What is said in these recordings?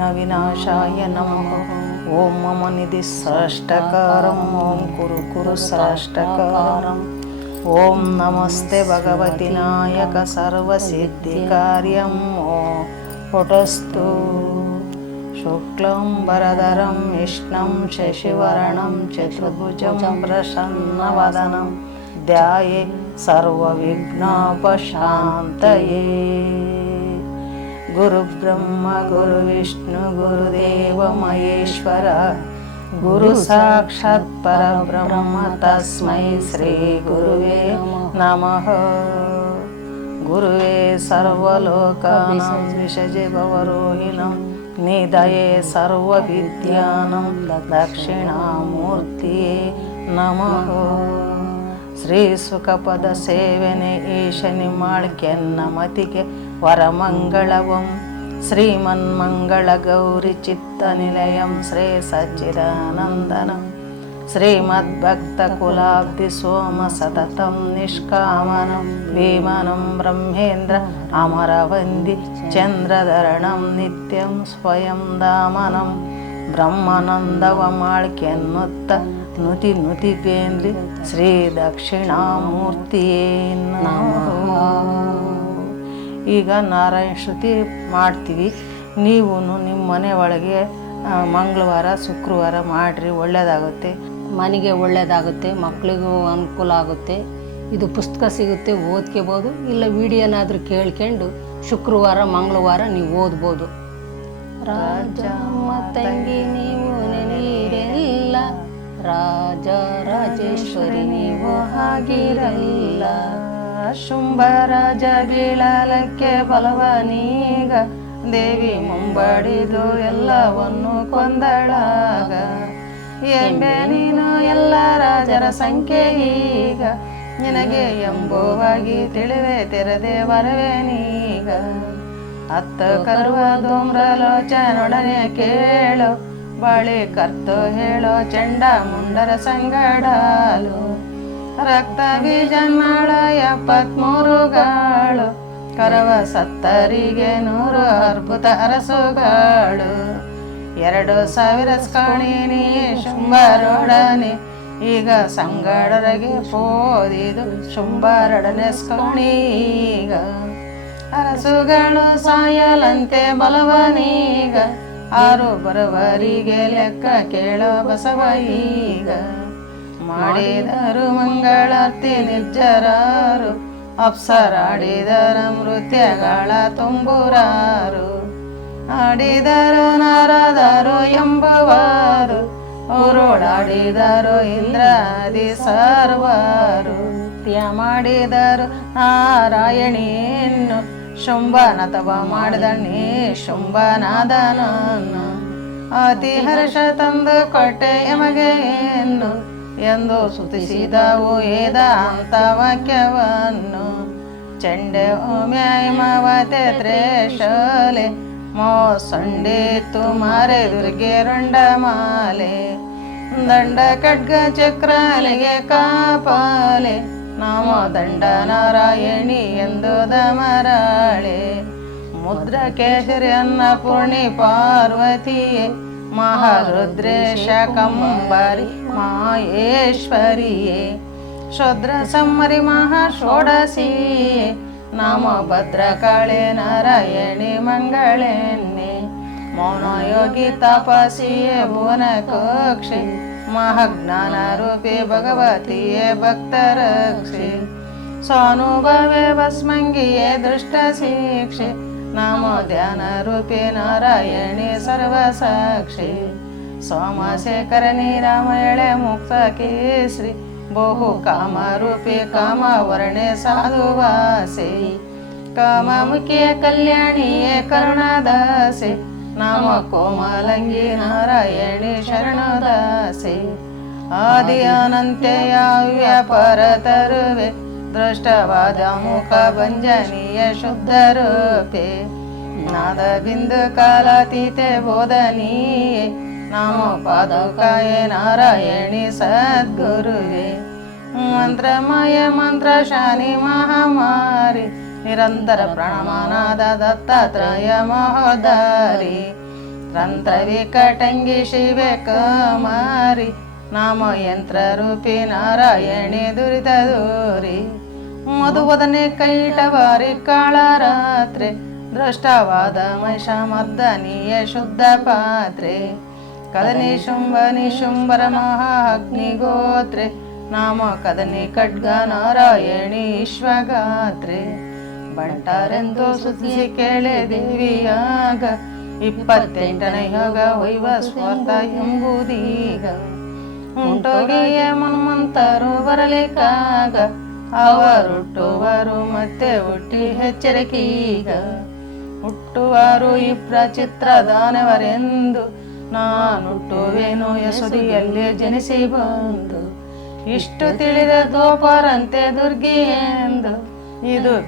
विघ्नविनाशाय नमः। ॐ मम निधि साष्टकारं ॐ कुरु साष्टकारम्। ॐ नमस्ते भगवति नायक सर्वसिद्धिकार्यं पटस्तु। शुक्लं वरदरं विष्णुं शशिवर्णं चतुर्भुजं प्रसन्नवदनं ध्याये सर्वविघ्नोपशान्तये। गुरुब्रह्मा गुरुविष्णु गुरुदेव महेश्वर गुरु साक्षात् परब्रह्म तस्मै श्री गुरुवे नमः। गुरुवे सर्वलोकानां विषजे भवरोहिणं निधये सर्वविद्यानां दक्षिणामूर्तिये नमः। ಶ್ರೀ ಸುಖಪದ ಸೇವನೆ ಈಶನಿ ಮಾಳ್ಕೆನ್ನ ಮತಿಗೆ ವರಮಂಗಳವಂ ಶ್ರೀಮನ್ಮಂಗಳ ಗೌರಿ ಚಿತ್ತ ನಿಲಯಂ ಶ್ರೀ ಸಚ್ಚಿದಾನಂದನಂ ಶ್ರೀಮದ್ಭಕ್ತ ಕುಲಾಬ್ಧಿ ಸೋಮ ಸತತಂ ನಿಷ್ಕಾಮನಂ ಭೀಮನಂ ಬ್ರಹ್ಮೇಂದ್ರ ಅಮರವಂದಿ ಚಂದ್ರಧರಣಂ ನಿತ್ಯಂ ಸ್ವಯಂ ದಾಮನಂ ಬ್ರಹ್ಮಾನಂದವ ಮಾಳ್ಕೆನ್ನುತ್ತ ನುತಿ ನುತಿಪೇಂದ್ರಿ ಶ್ರೀ ದಕ್ಷಿಣಾಮೂರ್ತಿಯೇ ನಮಃ. ಈಗ ನಾರಾಯಣ ಶ್ರುತಿ ಮಾಡ್ತೀವಿ. ನೀವು ನಿಮ್ಮ ಮನೆ ಒಳಗೆ ಮಂಗಳವಾರ ಶುಕ್ರವಾರ ಮಾಡಿರಿ, ಒಳ್ಳೆಯದಾಗುತ್ತೆ. ಮನೆಗೆ ಒಳ್ಳೆಯದಾಗುತ್ತೆ, ಮಕ್ಕಳಿಗೂ ಅನುಕೂಲ ಆಗುತ್ತೆ. ಇದು ಪುಸ್ತಕ ಸಿಗುತ್ತೆ, ಓದ್ಕೋಬೋದು. ಇಲ್ಲ ವಿಡಿಯೋನಾದರೂ ಕೇಳ್ಕೊಂಡು ಶುಕ್ರವಾರ ಮಂಗಳವಾರ ನೀವು ಓದ್ಬೋದು. ರಾಜ ತಂಗಿ ನೀವು ನೆನೀರೆಲ್ಲ, ರಾಜ ರಾಜೇಶ್ವರಿ ನೀವು ಹಾಗಿರಲ್ಲ. ಶುಂಭರಾಜ ಬೀಳಲಕ್ಕೆ ಬಲವನೀಗ, ದೇವಿ ಮುಂಬಡಿದು ಎಲ್ಲವನ್ನು ಕೊಂದಳಾಗ. ಎಂಬೆ ನೀನು ಎಲ್ಲ ರಾಜರ ಸಂಖ್ಯೆ ಈಗ, ನಿನಗೆ ಎಂಬುವಾಗಿ ತಿಳಿವೆ ತೆರೆದೆ ವರವೇನೀಗ. ಹತ್ತು ಕರುವ ಧೂಮ್ರಲೋಚನೊಡನೆ ಕೇಳು, ಬಳಿ ಕರ್ತು ಹೇಳೋ ಚಂಡ ಮುಂಡರ ಸಂಗಡಾಲು. ರಕ್ತ ಬೀಜನಾಳ 73 ಗಾಳು, ಕರವ ಸತ್ತರಿಗೆ 100 ಅರ್ಬುದ ಅರಸುಗಾಳು. 2000 ಸ್ಕಣಿನಿ ಶುಂಭರೊಡನೆ, ಈಗ ಸಂಗಡರಗೆ ಪೋದಿದು ಶುಂಭರೊಡನೆ ಸ್ಕಣೀಗ. ಅರಸುಗಳು ಸಾಯಲಂತೆ ಬಲವನೀಗ, 6 ಬರುವರಿಗೆ ಲೆಕ್ಕ ಕೇಳೋ ಬಸವ ಈಗ. ಮಾಡಿದರು ಮಂಗಳಾರ್ತಿ ನಿರ್ಜರಾರು, ಅಪ್ಸರಾಡಿದರ ನೃತ್ಯಗಳ ತುಂಬುರಾರು. ಆಡಿದರು ನಾರದರು ಎಂಬುವರು, ಊರೋಡಾಡಿದರು ಇಂದ್ರಾದಿ ಸರ್ವರು. ಪ್ರಿಯ ಮಾಡಿದರು ನಾರಾಯಣಿಯನ್ನು, ಶುಂಭನತವ ಮಾಡಿದಣ್ಣಿ ಶುಂಭನಾದನನ್ನು. ಅತಿ ಹರ್ಷ ತಂದು ಕೊಟ್ಟೆ ಎಮಗೆ ಎಂದು ಸ್ತುತಿಸಿದವು ವೇದಾಂತ ವಾಕ್ಯವನ್ನು. ಚಂಡೆ ಓಮ್ಯಾಯಮವತೆ ತ್ರೇಶಲೆ, ಮೋಸಂಡೆ ತುಮಾರೆ ದುರ್ಗೆ ರುಂಡಮಾಲೆ. ದಂಡ ಖಡ್ಗ ಚಕ್ರಲಿಗೆ ಕಾಪಾಲೆ, ನಾಮ ದಂಡ ನಾರಾಯಣಿ ಎಂದು ದಮರಾಳೆ. ಮುದ್ರ ಕೇಸರಿ ಅನ್ನಪೂರ್ಣಿ ಪಾರ್ವತಿಯೇ, ಮಹಾರುದ್ರೇಶ ಕಂಬರಿ ಮಾಹೇಶ್ವರಿಯೇ. ಶೂದ್ರ ಸಮ್ಮರಿ ಮಹಾಷೋಡಸಿಯೇ, ನಾಮ ಭದ್ರಕಾಳೆ ನಾರಾಯಣಿ ಮಂಗಳೆನ್ನೆ. ಮೌನಯೋಗಿ ತಪಸಿಯೇ ಭುವನ ಕಕ್ಷೆ, ಮಹಾಜ್ಞಾನ ರೂಪಿ ಭಗವತಿಯೇ ಭಕ್ತರಕ್ಷೆ. ಸ್ವಾನುಭವೇ ಭಸ್ಮಂಗಿಯೇ ದುಷ್ಟ ಶಿಕ್ಷೆ, ನಾಮ ಧ್ಯಾನ ರೂಪಿ ನಾರಾಯಣಿ ಸರ್ವಸಾಕ್ಷಿ. ಸೋಮಶೇಖರ ನೀರಾಮಯಳೆ ಮುಕ್ತ ಕೇಸರಿ, ಬಹು ಕಾಮ ರೂಪಿ ಕಾಮವರ್ಣೆ ಸಾಧುವಾಸೆ. ಕಾಮಮುಖಿಯ ಕಲ್ಯಾಣಿಯೇ ಕರುಣಾದಾಸೆ, ನಾಮ ಕೋಮಲಂಗಿ ನಾರಾಯಣಿ ಶರಣದಾಸೆ. ಆದಿ ಅನಂತ್ಯ ವ್ಯಾಪಾರ ತರುವೆ, ದೃಷ್ಟವಾದ ಮುಖ ಭಂಜನೀಯ ಶುದ್ಧ ರೂಪೆ. ನಾದ ಬಿಂದು ಕಾಲಾತೀತೆ ಬೋಧನೀಯೇ, ನಾಮ ಪಾದುಕಾಯೇ ನಾರಾಯಣಿ ಸದ್ಗುರುವೆ. ಮಂತ್ರಮಯ ಮಂತ್ರ ಶಾನಿ ಮಹಾಮಾರಿ, ನಿರಂತರ ಪ್ರಣಮಾನಾದ ದತ್ತಾತ್ರೇಯ ಮಹೋದಾರಿ. ರಂಧ್ರವಿ ಕಟಂಗಿ ಶಿವೆ ಕಮಾರಿ ನಾಮ ಯಂತ್ರ ರೂಪಿ ನಾರಾಯಣಿ ದುರಿತ ದೂರಿ ಮಧುವದನೆ ಕೈಟವಾರಿ ಕಾಳರಾತ್ರೆ ದೃಷ್ಟವಾದ ಮಹಿಷ ಮರ್ದನೀಯ ಶುದ್ಧ ಪಾತ್ರೆ ಕದನಿ ಶುಂಭ ನಿಶುಂಭರ ಮಹಾ ಅಗ್ನಿಗೋತ್ರೆ ನಾಮ ಕದನಿ ಖಡ್ಗ ನಾರಾಯಣಿ ವಿಶ್ವಗಾತ್ರೆ ಬಂಟಾರೆಂದು ಸುದ್ದಿ ಕೇಳೆ ದೇವಿಯಾಗ 28ನೇ ಯೋಗ ವೈವ ಸ್ವಾರ್ಥ ಎಂಬುದೀಗ ಉಂಟೋಗೆಯೇ ಮನ್ಮಂತರು ಬರಲಿಕ್ಕಾಗ ಅವರುಟ್ಟುವರು ಮತ್ತೆ ಹುಟ್ಟಿ ಎಚ್ಚರಿಕೀಗ ಹುಟ್ಟುವರು ಇಪ್ರ ಚಿತ್ರದಾನವರೆಂದು ನಾನುಟ್ಟುವೇನು ಯಶೋದಿಯಲ್ಲಿ ಜನಿಸಿ ಬಂದು ಇಷ್ಟು ತಿಳಿದ ದೋಪರಂತೆ ದುರ್ಗಿ ಎಂದು ಇದು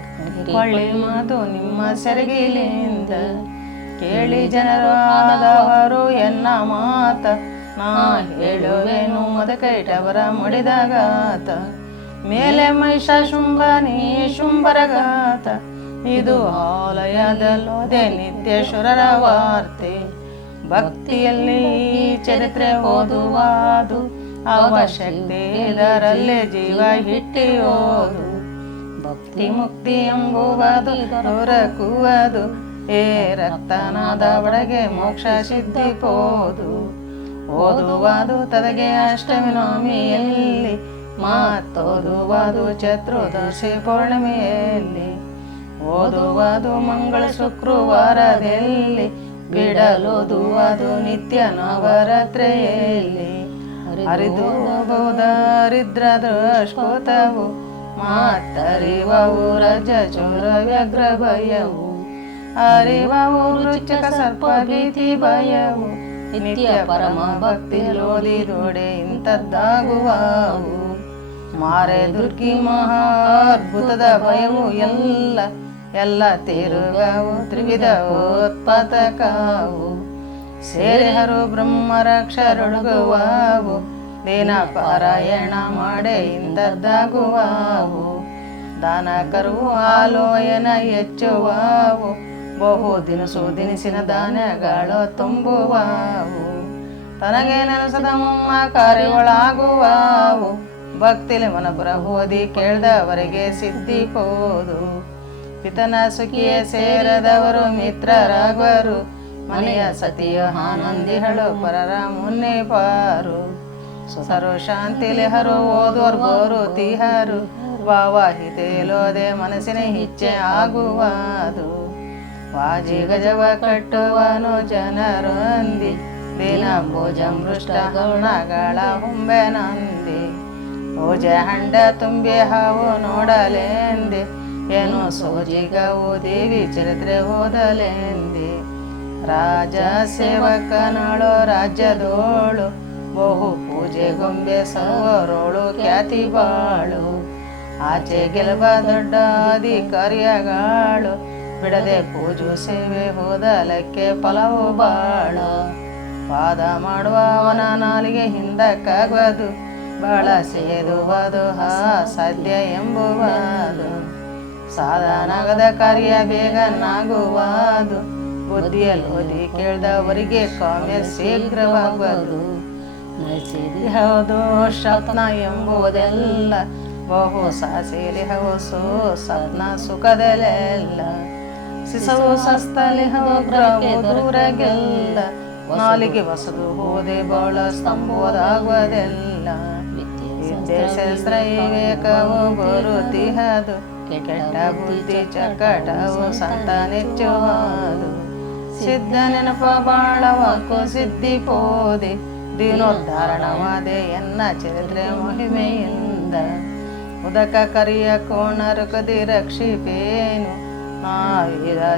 ಒಳ್ಳೆ ಮಾತು ನಿಮ್ಮ ಸೆರಗಿಲಿಂದ ಕೇಳಿ ಜನರು ಆದವರು ಎನ್ನ ಮಾತ ನಾ ಹೇಳುವೆನು ಮದಕೈಟವರ ಮುಡಿದಗಾತ ಮೇಲೆ ಮಹಿಷ ಶುಂಭನಿ ಶುಂಭರಗಾತ ಇದು ಆಲಯದಲ್ಲೋದೆ ನಿತ್ಯೇಶ್ವರರ ವಾರ್ತೆ ಭಕ್ತಿಯಲ್ಲಿ ಈ ಚರಿತ್ರೆ ಓದುವುದು ಅವಶ್ಯಕತೆ ಇದರಲ್ಲೇ ಜೀವ ಹಿಟ್ಟಿ ಓದು ಭಕ್ತಿ ಮುಕ್ತಿ ಎಂಬುವುದು ದೊರಕುವುದು ಏ ರಕ್ತನಾದ ಒಳಗೆ ಮೋಕ್ಷ ಸಿದ್ಧಿಪೋದು ಓದುವುದು ತದಗೆ ಅಷ್ಟಮಿ ನವಮಿಯಲ್ಲಿ ಮಾತೋದುವುದು ಚತುರ್ದಶಿ ಪೌರ್ಣಮಿಯಲ್ಲಿ ಓದುವುದು ಮಂಗಳ ಶುಕ್ರವಾರದಲ್ಲಿ ಬಿಡಲೋದುವುದು ನಿತ್ಯ ನವರಾತ್ರಿಯಲ್ಲಿ ಹರಿದು ಬೋಧರಿದ್ರ ದೃಷ್ಕೋತವು ಮಾತರಿವವು ರಜ ಚೋರ ವ್ಯಗ್ರ ಭಯವು ಅರಿವವು ರುಚಕ ಸರ್ಪ ಭೀತಿ ಭಯವು ನಿತ್ಯ ಪರಮ ಭಕ್ತಿ ಲೋದಿ ದೊಡೆ ಇಂಥದ್ದಾಗುವವು ಮಾರೆ ದುರ್ಗಿ ಮಹಾ ಅದ್ಭುತದ ಭಯವು ಎಲ್ಲ ತೇರುವವು ತ್ರಿವಿಧ ಉತ್ಪಾತಕವು ಸೇರಿಹರು ಬ್ರಹ್ಮರಕ್ಷರೊಳಗುವವು ದಿನ ಪಾರಾಯಣ ಮಾಡೆ ಇಂಥದ್ದಾಗುವವು ದಾನ ಕರುವು ಆಲೋಯನ ಹೆಚ್ಚುವವು ಬಹು ದಿನಸು ದಿನಸಿನ ಧಾನ್ಯಗಳು ತುಂಬುವವು ತನಗೆ ನೆನಸದ ಮುಮ್ಮ ಕಾರ್ಯಗಳಾಗುವವು ಭಕ್ತಿಲಿ ಮನಪುರ ಓದಿ ಕೇಳ್ದವರಿಗೆ ಸಿದ್ಧಿಪೋದು ಪಿತನ ಸುಖಿಯೇ ಸೇರದವರು ಮಿತ್ರರಾಗುವರು ಮನೆಯ ಸತಿಯ ಆನಂದಿಗಳು ಪರರ ಮುನ್ನೆ ಪಾರು ಸರ್ವ ಶಾಂತಿಲಿ ಹರು ಓದೋರ್ ಗೋರು ತಿಹರು ಭಾವಹಿತೇಲೋದೆ ಮನಸ್ಸಿನ ಇಚ್ಛೆ ಆಗುವುದು ವಾಜಿ ಗಜವ ಕಟ್ಟುವನು ಜನರೊಂದಿ ದಿನ ಭೋಜ ಮೃಷ್ಟ ಗೌಣಗಳ ಹುಂಬೆನಂದಿ ಭೋಜ ಹಂಡ ತುಂಬಿ ಹಾವು ನೋಡಲೆಂದೆ ಏನು ಸೋಜಿಗವು ದೇವಿ ಚರಿತ್ರೆ ಓದಲೆಂದೆ ರಾಜ ಸೇವಕನಳು ರಾಜ್ಯದೋಳು ಬಹು ಪೂಜೆ ಗೊಂಬೆ ಸವರೋಳು ಖ್ಯಾತಿ ಬಾಳು ಆಚೆ ಗೆಲುವ ದೊಡ್ಡ ಅಧಿಕಾರಿಯಗಳು ಬಿಡದೆ ಪೂಜು ಸೇವೆ ಹೋದಲಕ್ಕೆ ಫಲವು ಬಾಳು ಪಾದ ಮಾಡುವ ಅವನ ನಾಲಿಗೆ ಹಿಂದಕ್ಕಾಗುವುದು ಬಾಳ ಸೇದುವುದು ಸಾಧ್ಯ ಎಂಬುವುದು ಸಾಧನಾಗದ ಕಾರ್ಯ ಬೇಗನಾಗುವುದು ಬುದ್ಧಿಯಲ್ಲಿ ಓದಿ ಕೇಳ್ದವರಿಗೆ ಕಾಮ್ಯ ಶೀಘ್ರವಾಗುವುದು ಹೌದು ಸ್ವಪ್ನ ಎಂಬುದೆಲ್ಲ ಬಹು ಸಾಸಿಲಿ ಹವಸು ಸ್ವಪ್ನ ಸುಖದಲ್ಲೆಲ್ಲ ಸಿಸವು ಸಸ್ತಲಿ ಹವು ಗ್ರಹವು ದೂರಗೆಲ್ಲ ನಾಲಿಗೆ ಹೊಸದು ಹೋದೆ ಬಾಳ ಸ್ತಂಭೋದಾಗುವುದೆಲ್ಲ ವಿದ್ಯಾಶಾಸ್ತ್ರ ವಿವೇಕವು ಗುರುತಿಹದು ಕೆಟ್ಟ ಬುದ್ಧಿ ಚಕಟವು ಸಂತ ನೆಚ್ಚುವುದು ಸಿದ್ಧ ನೆನಪ ಬಾಳವಾಕು ಸಿದ್ಧಿ ಪೋದೆ ದೀನೋದ್ಧಾರಣವಾದೆ ಎನ್ನ ಚರಿತ್ರೆ ಮಹಿಮೆಯಿಂದ ಉದಕ ಕರಿಯ ಕೋಣರು ಕದಿ ರಕ್ಷಿಪೇನು ನಾ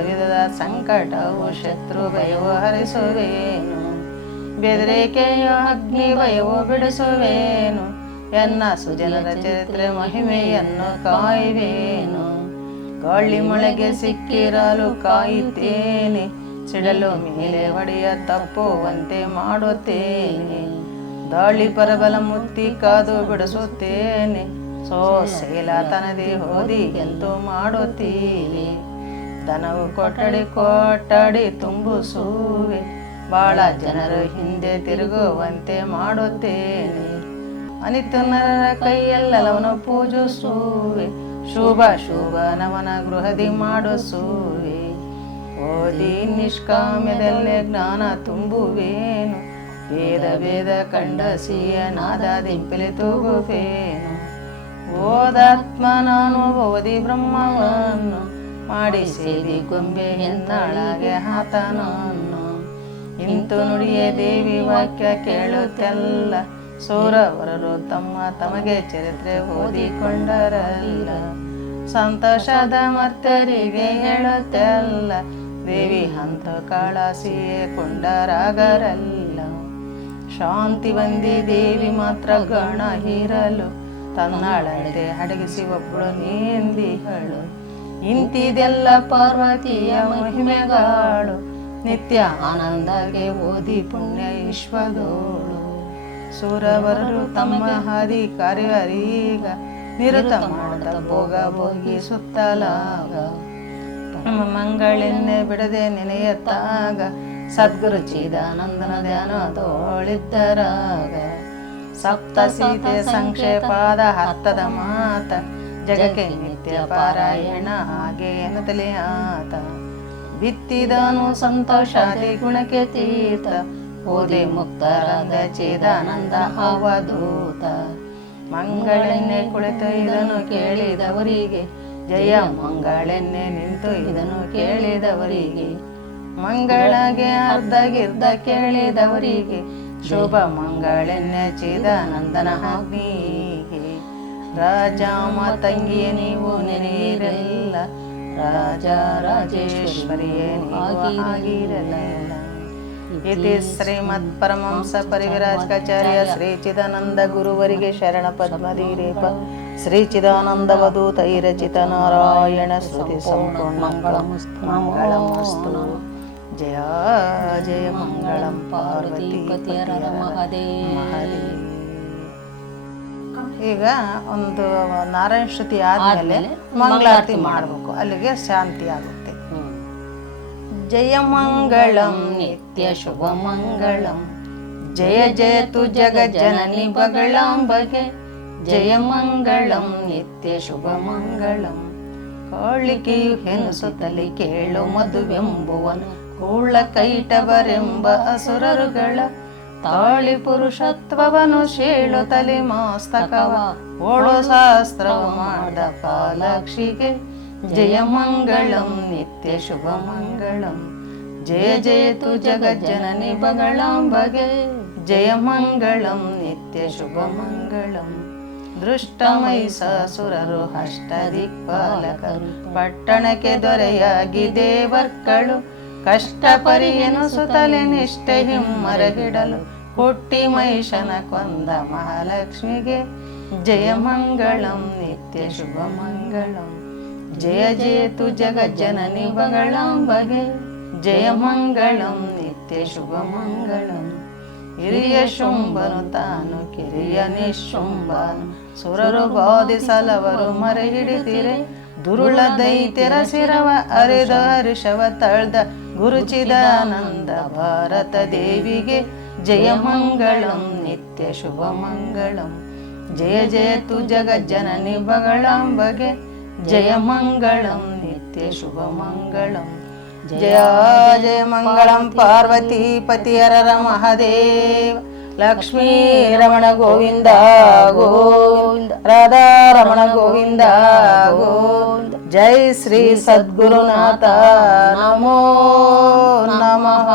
ವಿಧದ ಸಂಕಟವು ಶತ್ರು ಭಯವು ಹರಿಸುವೇನು ಬೆದರಿಕೆಯ ಅಗ್ನಿ ಭಯವು ಬಿಡಿಸುವೇನು ಎನ್ನ ಸುಜನರ ಚರಿತ್ರೆ ಮಹಿಮೆಯನ್ನು ಕಾಯುವೇನು ಗಾಳಿ ಮಳೆಗೆ ಸಿಕ್ಕಿರಲು ಕಾಯುತ್ತೇನೆ ಸಿಡಲು ಮೇಲೆ ಒಡೆಯ ತಪ್ಪುವಂತೆ ಮಾಡುತ್ತೇನೆ ದಾಳಿ ಪರಬಲ ಮುತ್ತಿ ಕಾದು ಬಿಡಿಸುತ್ತೇನೆ ಸೋಸೇಲ ತನದಿ ಹೋದಿ ಎಂತೂ ಮಾಡುತ್ತೀವಿ ದನವು ಕೊಟ್ಟಡಿ ತುಂಬಿಸುವೆ ಬಾಳ ಜನರು ಹಿಂದೆ ತಿರುಗುವಂತೆ ಮಾಡುತ್ತೇನೆ. ಅನಿತನರ ಕೈಯೆಲ್ಲವನು ಪೂಜಿಸುವೆ, ಶುಭ ಶುಭ ನಮನ ಗೃಹದಿ ಮಾಡಿಸುವೆ. ಓದಿ ನಿಷ್ಕಾಮ್ಯದಲ್ಲೇ ಜ್ಞಾನ ತುಂಬುವೇನು, ವೇದ ವೇದ ಕಂಡಸಿಯ ನಾದದಿಂಪಲೆ ತೂಗುವೇನು. ಓದಾತ್ಮ ನಾನು ಓದಿ ಬ್ರಹ್ಮವನ್ನು ಮಾಡಿ ಸೇರಿ ಗೊಂಬೆ ಎನ್ನಳಗೆ ಆತನನ್ನು. ಇಂತು ನುಡಿಯೇ ದೇವಿ ವಾಕ್ಯ ಕೇಳುತ್ತೆಲ್ಲ, ಸೂರವರರು ತಮ್ಮ ತಮಗೆ ಚರಿತ್ರೆ ಓದಿಕೊಂಡರಲ್ಲ. ಸಂತೋಷದ ಮರ್ತರಿಗೆ ಹೇಳುತ್ತೆಲ್ಲ, ದೇವಿ ಹಂತ ಕಾಳಸಿಯೇ ಕೊಂಡರಾಗರಲ್ಲ. ಶಾಂತಿ ಬಂದಿ ದೇವಿ ಮಾತ್ರ ಗಣ ಇರಲು, ತನ್ನಳತೆ ಅಡಗಿಸಿ ಒಬ್ಬಳು ನೀಂದಿಗಳು. ಇಂತಿದೆಲ್ಲ ಪಾರ್ವತಿಯ ಮಹಿಮೆಗಳು, ನಿತ್ಯ ಆನಂದಗೆ ಓದಿ ಪುಣ್ಯ ವಿಶ್ವದೋಳು. ಸೂರವರರು ತಮ್ಮ ಅಧಿಕಾರಿಯರೀಗ ನಿರತ ಮಾಡ ಭೋಗ ಭೋಗಿಸುತ್ತಲಾಗ. ಮಂಗಳೆನ್ನೆ ಬಿಡದೆ ನೆನೆಯತ್ತಾಗ, ಸದ್ಗುರು ಚಿದಾನಂದನ ಧ್ಯಾನದೋಳಿದ್ದರಾಗ. ಸಪ್ತ ಸೀತೆ ಸಂಕ್ಷೇಪಾದ ಹತ್ತದ ಮಾತ, ಜಗಕ್ಕೆ ನಿತ್ಯ ಪಾರಾಯಣ ಹಾಗೆ ಎನ್ನುತ್ತಲೇ ಆತ. ಬಿತ್ತಿದನು ಸಂತೋಷಾದಿ ಗುಣಕ್ಕೆ ತೀರ್ಥ, ಓದೆ ಮುಕ್ತರಾದ ಚಿದಾನಂದ ಅವಧೂತ. ಮಂಗಳೆನ್ನೆ ಕುಳಿತು ಇದನ್ನು ಕೇಳಿದವರಿಗೆ, ಜಯ ಮಂಗಳೆನ್ನೆ ನಿಂತು ಇದನ್ನು ಕೇಳಿದವರಿಗೆ. ಮಂಗಳಗೆ ಅರ್ಧಗಿರ್ಧ ಕೇಳಿದವರಿಗೆ, ಶುಭ ಮಂಗಳೆನ್ನೆ ಚಿದಾನಂದನ ಅಗ್ನಿಗೆ. ರಾಜ ಮಾತಂಗಿಯೇ ನೀವು ನೆನೆಯಿರಲ್ಲ, ರಾಜ ರಾಜೇಶ್ವರಿಯೇ ನೀವು ಆಗಿರಲಿಲ್ಲ. ಇತಿ ಶ್ರೀಮತ್ ಪರಮಹಂಸ ಪರಿವಿರಾಜಕಾಚಾರ್ಯ ಶ್ರೀ ಚಿದಾನಂದ ಗುರುವರಿಗೆ ಶರಣ ಪದ್ಮದೀರೇಪ. ಶ್ರೀ ಚಿದಾನಂದವಧೂತೈರಚಿತ ನಾರಾಯಣ ಸ್ತುತಿ ಸಂಪೂರ್ಣ ಮಂಗಳಮಸ್ತು. ಜಯ ಜಯ ಮಂಗಳಂ ಪಾರ್ವತೀಪತಿಯರ ಮಹದೇವ. ಈಗ ಒಂದು ನಾರಾಯಣ ಶ್ರುತಿ ಆದ್ಮೇಲೆ ಮಂಗಳಾರತಿ ಮಾಡಬೇಕು, ಅಲ್ಲಿಗೆ ಶಾಂತಿ ಆಗುತ್ತೆ. ಜಯ ಮಂಗಳಂ ನಿತ್ಯ ಶುಭ ಮಂಗಳಂ, ಜಯ ಜಯತು ಜಗ ಜನನಿ ಬಗಳಾಂಬಗೆ. ಜಯ ಮಂಗಳಂ ನಿತ್ಯ ಶುಭ ಮಂಗಳಂ, ಕಾಳಿಕೆಯು ಹೆನುಸುತ್ತಲಿ ಕೇಳು ಮಧುವೆಂಬುವನು. ಕೂಳ ಕೈಟವರೆಂಬ ಅಸುರರುಗಳ ತಾಳಿ ಪುರುಷತ್ವವನು ಶೇಳುತ್ತಲಿ ಮಸ್ತಕವ. ಓಳು ಶಾಸ್ತ್ರವ ಮಾಡಿದ ಪಾಲಾಕ್ಷಿಗೆ. ಜಯ ಮಂಗಳಂ ನಿತ್ಯ ಶುಭ ಮಂಗಳಂ, ಜಯ ಜಯತು ಜಗಜ್ಜನನಿ ಬಗಳಾಂಬಗೆ. ಜಯ ಮಂಗಳಂ ನಿತ್ಯ ಶುಭ ಮಂಗಳಂ. ದೃಷ್ಟ ಮಹಿಷಾಸುರರು ಅಷ್ಟದಿಕ್ಪಾಲಕರು, ಪಟ್ಟಣಕ್ಕೆ ದೊರೆಯಾಗಿ ದೇವರ್ಗಳು. ಕಷ್ಟ ಪರಿಯೆನಿಸುತ್ತಲೇ ನಿಷ್ಠೆ ಹಿಮ್ಮರಗಿಡಲು, ಹುಟ್ಟಿ ಮಹಿಷನ ಕೊಂದ ಮಹಾಲಕ್ಷ್ಮಿಗೆ. ಜಯ ಮಂಗಳಂ ನಿತ್ಯ ಶುಭ ಮಂಗಳಂ, ಜಯ ಜಯತು ಜಗಜ್ಜನನಿ ಬಗಳಾಂಬಗೆ. ಜಯ ಮಂಗಳಂ ನಿತ್ಯ ಶುಭ ಮಂಗಳಂ. ಹಿರಿಯ ಶುಂಭನು ತಾನು ಕಿರಿಯ ನಿಶುಂಭನು, ಸುರರು ಬಾಧಿಸಲವರು ಮರೆ ಹಿಡಿದಿರೆ. ದುರುಳ ದೈತ್ಯರ ಶಿರವ ಅರೆದ ಹರ್ಷವ ತಳ್ದ ಗುರುಚಿದಾನಂದ ಭಾರತ ದೇವಿಗೆ. ಜಯ ಮಂಗಳಂ ನಿತ್ಯ ಶುಭ ಮಂಗಳಂ, ಜಯ ಜಯತು ಜಗಜ್ಜನನಿ ಬಗಳಾಂಬಗೆ. ಜಯ ಮಂಗಳಂ ನಿತ್ಯ ಶುಭ ಮಂಗಳಂ. ಜಯ ಜಯ ಮಂಗಳಂ ಪಾರ್ವತಿ ಪತಿಯರರ ಮಹಾದೇವ. ಲಕ್ಷ್ಮೀ ರಮಣ ಗೋವಿಂದ ಗೋವಿಂದ, ರಾಧಾ ರಮಣ ಗೋವಿಂದ ಗೋವಿಂದ. ಜೈ ಶ್ರೀ ಸದ್ಗುರುನಾಥ ನಮೋ ನಮಃ.